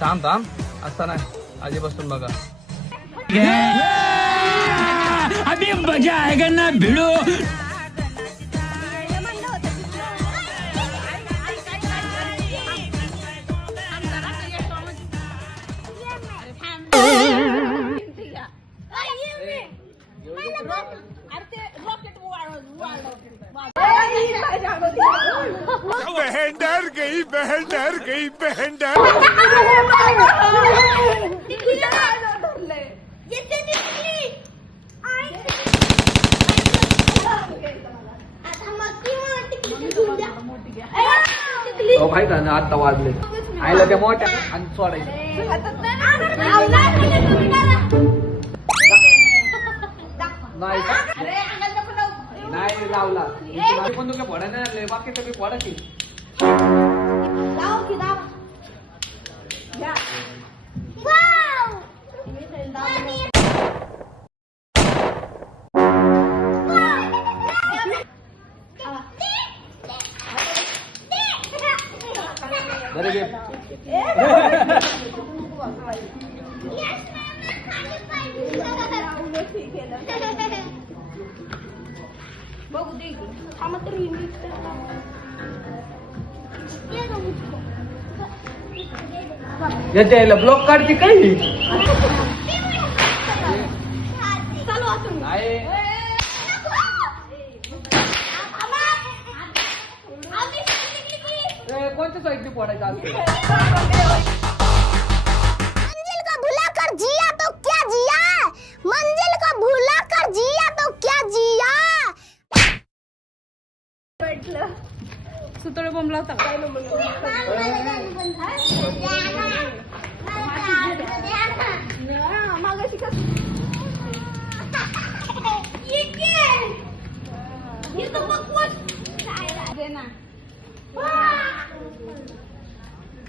थांब थांब असता नाही आधी बसून बघा. अभी मजा आएगा ना भिड़ो. बहन डर गई, बहन डर गई, बहन डर. माहित आहे ना आता वाजले आईला त्या मोठ्या आणि सोडायचं नाही नाही लावला पण तुला फोडा नाही आणले बाकी तुम्ही फोडा की बरे घे याच्या यायला ब्लॉक काढते काही कोणत्या साईडने पडायचं असते. मंजिल को भुला कर जिया तो क्या जिया, मंजिल को भुला कर जिया तो क्या जिया. सुतळे बोंबला होता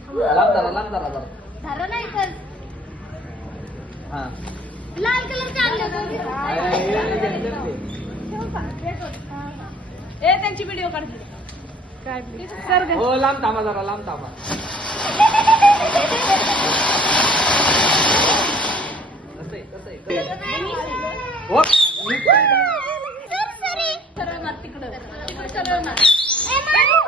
लांब जरा झालं नाही तर हा लाल कलर ए त्यांची व्हिडिओ काढते काय सर हो लांब थांबा जरा लांब थांबा हो सरळ मार तिकडं तिकडं सरळ मार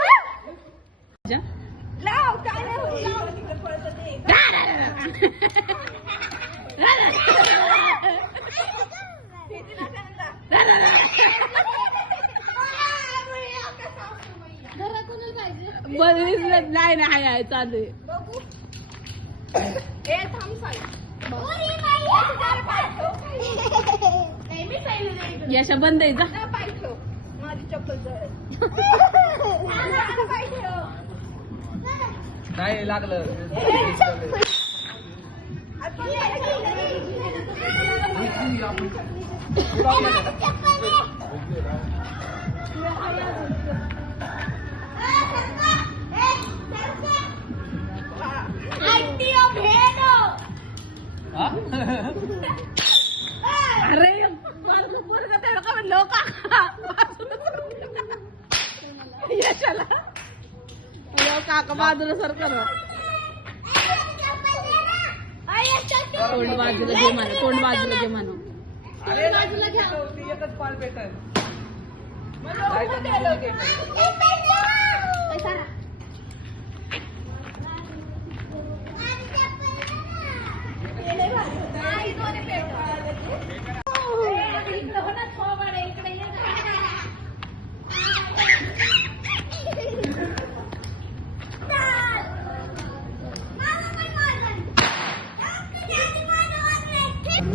नाही नाही आहे चालू यशा बंद आहे जा नाही लागलं अरे लोक यशाला काका बाजूला सरकार तोंड बाजूला घे म्हणा तोंड बाजूला घे म्हणा एकच पाल भेटल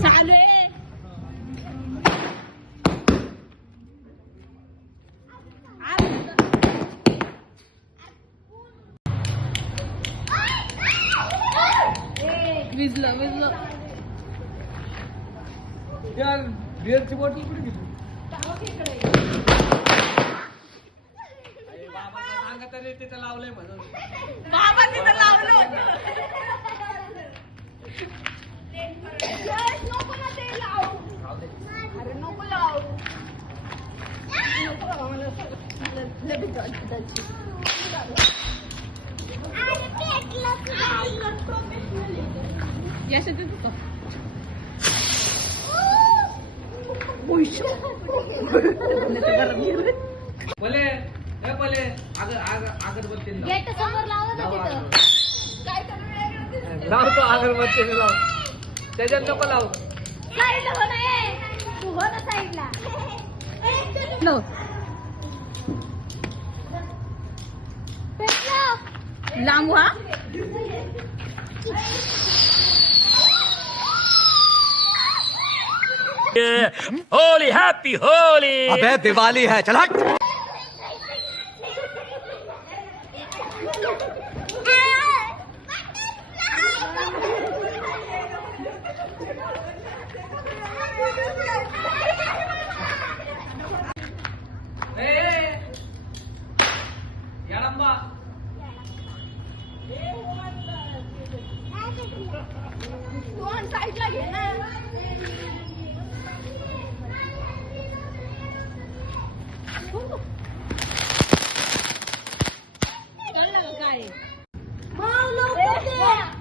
चालू आहे विजलं विजलं यार बिअरची बॉटल कुठे गेली बाबाला सांगा तरी तिथं लावलंय म्हणून बाबा तिथं लावलं होतं नको ना ते लाव अरे नको लाव नको मला लगेच जायची अरे पेटलं यशात येतो का? पले ए पले अगरबत्ती गेट समोर लावा ना तिथं. लावतो अगरबत्ती लाव त्याच्यात नको लाव साईडला हो ना ए. तू हो ना साईडला. नो. पेटलं. लांब व्हा. Holy happy Holy. अबे दिवाली है चल हट कोण साईडला घे ना. काय भाऊ लवकर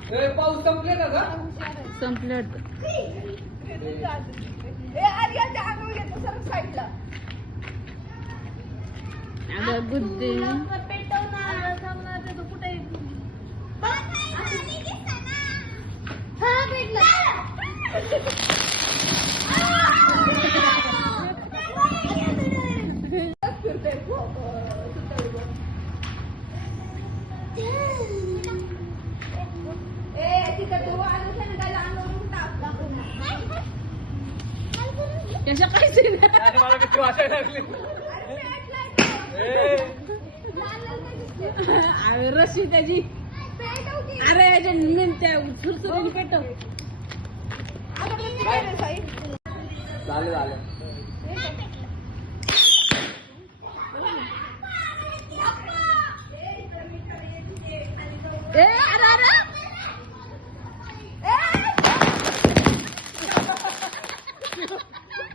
दे. पाऊस संपले का ग संपलं. अगं बुद्धी. पेटव ना. जमणार ते तू कुठे हा पेटलं. यशा काहीच नाही. आणि मला किती वाटायला लागली अरे रशी त्याची. अरे याच्या मिनत्या सुरसुरीने पेटव. झालं झालं ए अरे अरे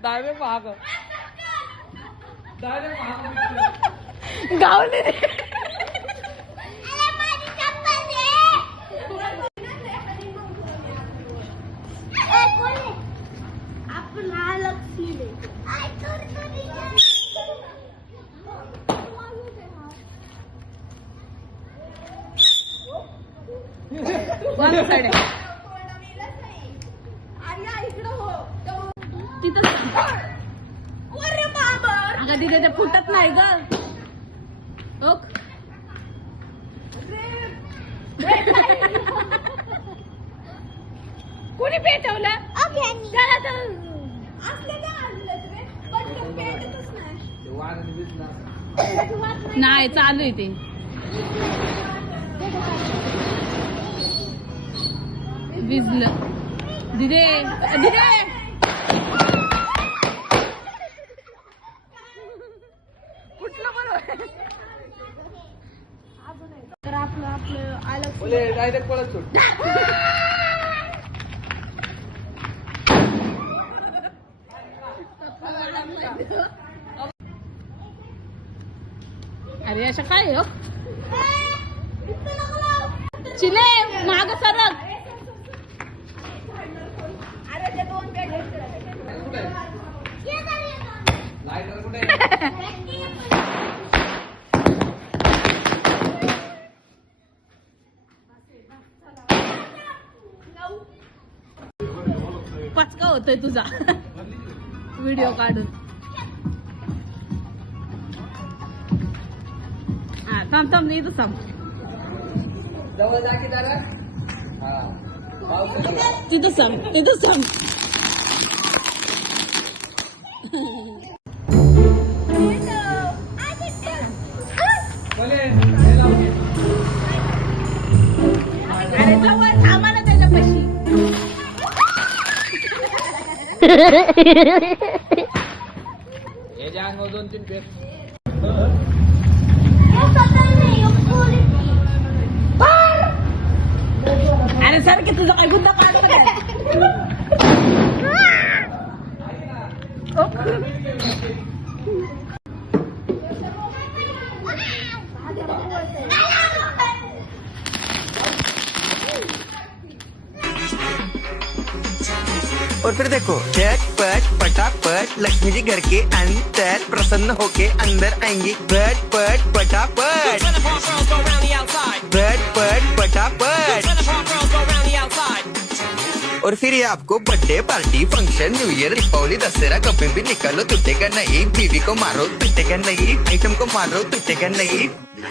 डायरेक्ट महाग डायरेक्ट महाग गावले रे. अरे माझी चप्पल दे. ए कोण आहे? आपण लक्ष्मी दे. आय वन साइड आहे. तिथं अगं तिथे ते फुटत नाही ग. ओक कोणी पेटवलं? नाही चालू आहे ते. विजलं. दिदे दिदे कुठलं बरोबर. तर आपलं आलं. बोले डायरेक्ट पळत सुट अरे अशा काय हो चिले माग सरक. लायटर कुठे पचका होतोय तुझा व्हिडिओ काढून. हा थांब थांब इथं थांब. जवळ जा की जरा हा पाऊस तिथं थांब तिथं थांब. बोले हे लाव की. अरे जवळ थांबा ना त्याच्यापाशी. हे जांग 2-3 पेट अरे सर की तुझा काय बुद्धा काढतो और फिर देखो झटपट पटापट लक्ष्मी जी घर के अंदर प्रसन्न होके अंदर आएंगी झटपट पटापट झटपट पटापट। और फिर ये आपको birthday party function new year Deepavali Dussehra कभी भी निकालो टूटेगा नहीं, बीवी को मारो टूटेगा नहीं, आइटम को मारो टूटेगा नहीं।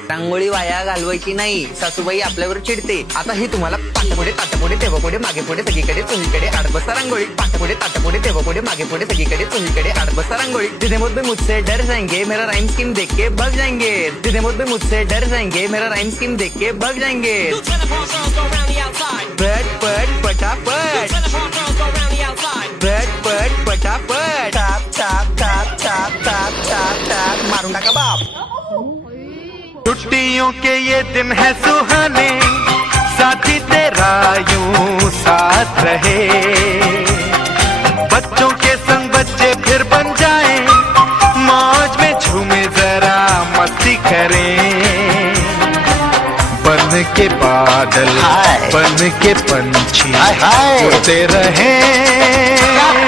रांगोळी वाया घालवायची नाही, सासूबाई आपल्यावर चिडते। आता ही तुम्हाला पाठपुढे ताटपुढे तेव्हापुढे मागे पुढे सगळीकडे चोहीकडे आडबस्ता रांगोळी, पाठपुढे ताटपुढे तेव्हापुढे मागे पुढे सगळीकडे चोहीकडे आडबस्ता रांगोळी। जितने मुझ में मुझसे डर जाएंगे मेरा राइम स्कीम देख के भाग जाएंगे, जितने मुझ में मुझसे डर जाएंगे मेरा राइम स्कीम देख के भाग जाएंगे। झटपट पटापट झटपट पटापट top top top top top top top मारून टाका बाप। छुट्टियों के ये दिन है सुहाने, साथी तेरा यूं साथ रहे। बच्चों के संग बच्चे फिर बन जाएं, मौज में झूमे जरा मस्ती करें। बन के बादल बन के पंछी उड़ते रहे।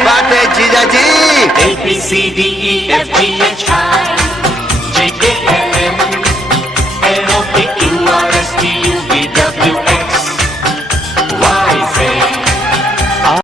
बात है जीजा जी। ABCDEFGHI